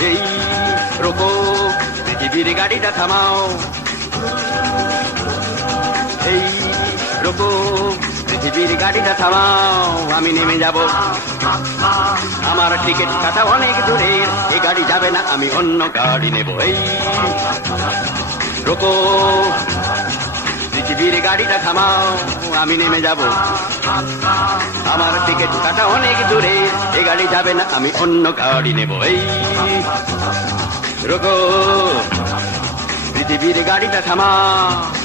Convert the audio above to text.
এই রোকো, পৃথিবীর গাড়িটা থামাও। এই রোকো, পৃথিবীর গাড়িটা থামাও, আমি নেমে যাব। আমার টিকিট কাটা অনেক দূরের, এই গাড়ি যাবে না, আমি অন্য গাড়ি নেব। এই রোকো, পৃথিবীর গাড়িটা থামাও, আমি নেমে যাব। আমার টিকিট কাটা অনেক দূরে, এই গাড়ি যাবে না, আমি অন্য গাড়ি নেব। এই রোকো, পৃথিবীর গাড়িটা থামাও।